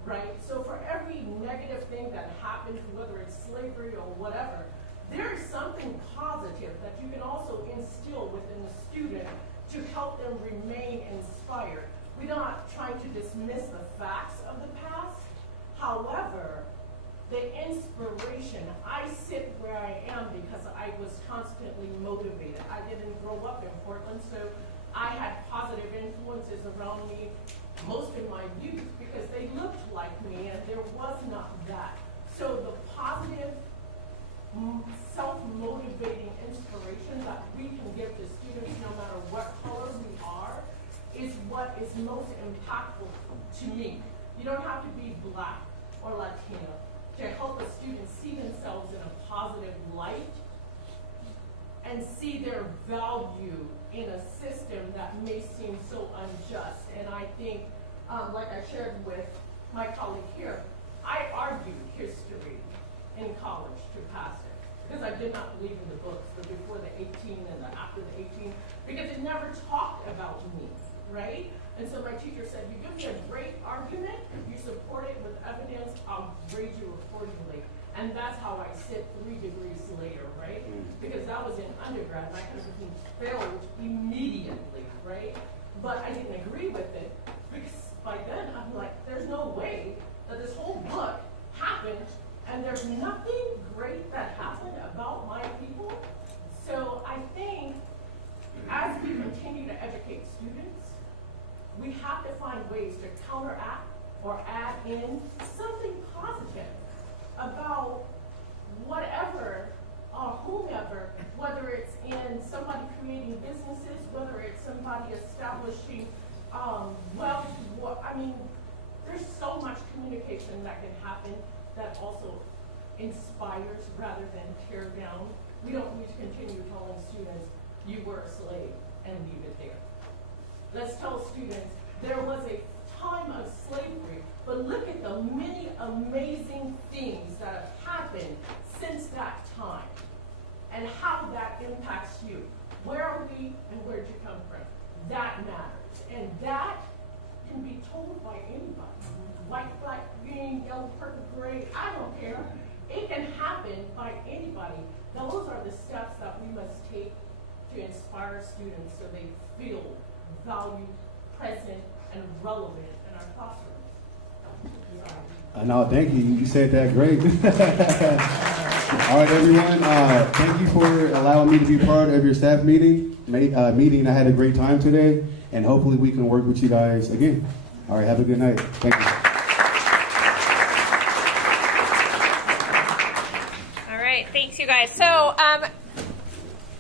right? So for every negative thing that happens, whether it's slavery or whatever, there is something positive that you can also instill within the student to help them remain inspired. We're not trying to dismiss the facts of the past. However, the inspiration, I sit where I am because I was constantly motivated. I didn't grow up in Portland, so I had positive influences around me most in my youth because they looked like me and there was not that. So the positive, self-motivating inspiration that we can give to students no matter what color we are is what is most impactful to me. You don't have to be Black or Latino to help a student see themselves in a positive light and see their value in a system that may seem so unjust. And I think, like I shared with my colleague here, I argued history in college to pass it because I did not believe in the books, the before the 18 and the after the 18, because it never talked about me, right? And so my teacher said, you give me a great argument, you support it with evidence, I'll grade you accordingly. And that's how I sit 3 degrees later, right? Because that was in undergrad, and I could have been failed immediately, right? But I didn't agree with it, because by then I'm like, there's no way that this whole book happened, and there's nothing great that happened about my people. So I think as we continue to educate students, we have to find ways to counteract or add in something positive about whatever or whomever, whether it's in somebody creating businesses, whether it's somebody establishing wealth. I mean, there's so much communication that can happen that also inspires rather than tear down. We don't need to continue telling students, you were a slave, and leave it there. Let's tell students, there was a time of slavery, but look at the many amazing things that have happened since that time and how that impacts you. Where are we and where'd you come from? That matters. And that can be told by anybody. White, black, green, yellow, purple, gray, I don't care. It can happen by anybody. Those are the steps that we must take to inspire students so they feel valued, present, and relevant in our classrooms. No, thank you. You said that great. All right, everyone. Thank you for allowing me to be part of your staff meeting. I had a great time today, and hopefully we can work with you guys again. All right, have a good night. Thank you. All right, thanks, you guys. So,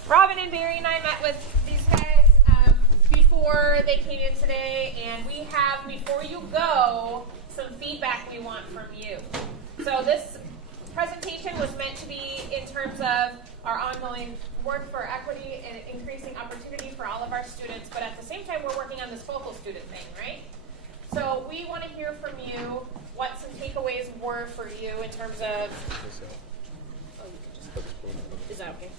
Robin and Barry and I met with these guys before they came in today, and we have, before you go, some feedback we want from you. So this presentation was meant to be in terms of our ongoing work for equity and increasing opportunity for all of our students, but at the same time we're working on this focal student thing, right? So we want to hear from you what some takeaways were for you in terms of... Is that okay?